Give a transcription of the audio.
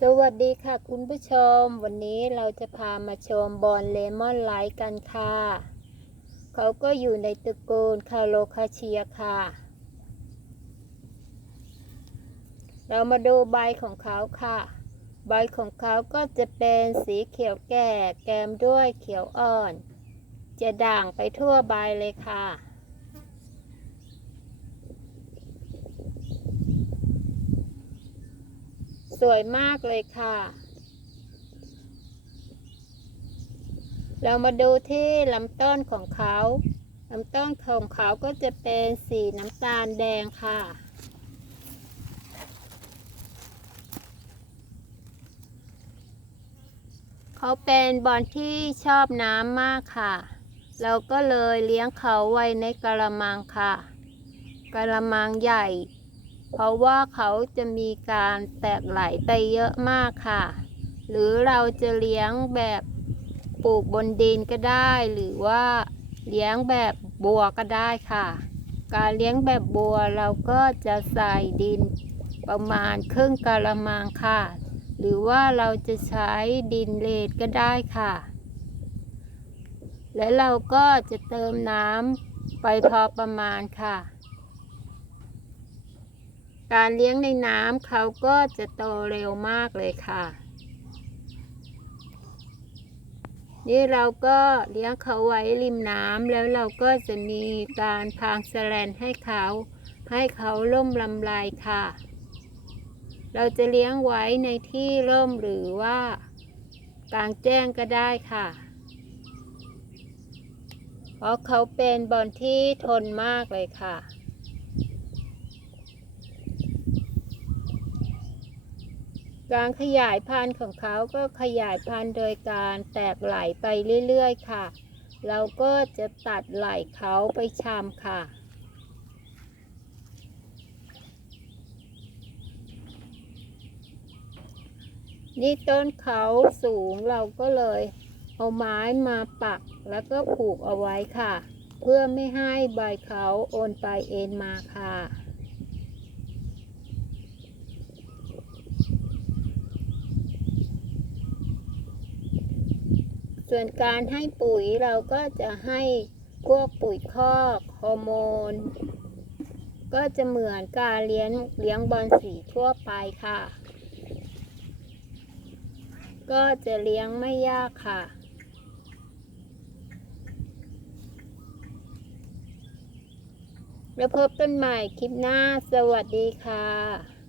สวัสดีค่ะคุณผู้ชม วันนี้เราจะพามาชมบอลเลมอนไลท์กันค่ะ เขาก็อยู่ในตระกูลคาโลคาเชียค่ะ เรามาดูใบของเขาค่ะ ใบของเขาก็จะเป็นสีเขียวแก่ แกมด้วยเขียวอ่อน จะด่างไปทั่วใบเลยค่ะ สวยมากเลยค่ะ เรามาดูที่ลำต้นของเขาลำต้นของเขาก็จะเป็นสีน้ำตาลแดงค่ะ เขาเป็นบอลที่ชอบน้ำมากค่ะ เราก็เลยเลี้ยงเขาไว้ในกระมังค่ะกระมังใหญ่ เพราะว่าเขาจะมีการแตกไหลไปเยอะมากค่ะ หรือเราจะเลี้ยงแบบปลูกบนดินก็ได้ หรือว่าเลี้ยงแบบบัวก็ได้ค่ะ การเลี้ยงแบบบัวเราก็จะใส่ดินประมาณครึ่งกะละมังค่ะ หรือว่าเราจะใช้ดินเลดก็ได้ค่ะ และเราก็จะเติมน้ำไปพอประมาณค่ะ การเลี้ยงในน้ำเขาก็จะโตเร็วมากเลยค่ะ นี่เราก็เลี้ยงเขาไว้ริมน้ำแล้วเราก็จะมีการพางแสแลนให้เขา ให้เขาล่มลำไรค่ะ เราจะเลี้ยงไว้ในที่ร่มหรือว่ากลางแจ้งก็ได้ค่ะ เพราะเขาเป็นบอลที่ทนมากเลยค่ะ การขยายพันธุ์ของเขาก็ขยายพันธุ์โดยการแตกไหลไปเรื่อยๆค่ะ เราก็จะตัดไหลเขาไปชำค่ะนี่ต้นเขาสูงเราก็เลยเอาไม้มาปักแล้วก็ผูกเอาไว้ค่ะ เพื่อไม่ให้ใบเขาโอนไปเอ็นมาค่ะ ส่วนการให้ปุ๋ยเราก็จะให้พวกปุ๋ยคอกฮอร์โมน ก็จะเหมือนการเลี้ยงเลี้ยงบอลสีทั่วไปค่ะ ก็จะเลี้ยงไม่ยากค่ะ แล้วพบกันใหม่คลิปหน้าสวัสดีค่ะ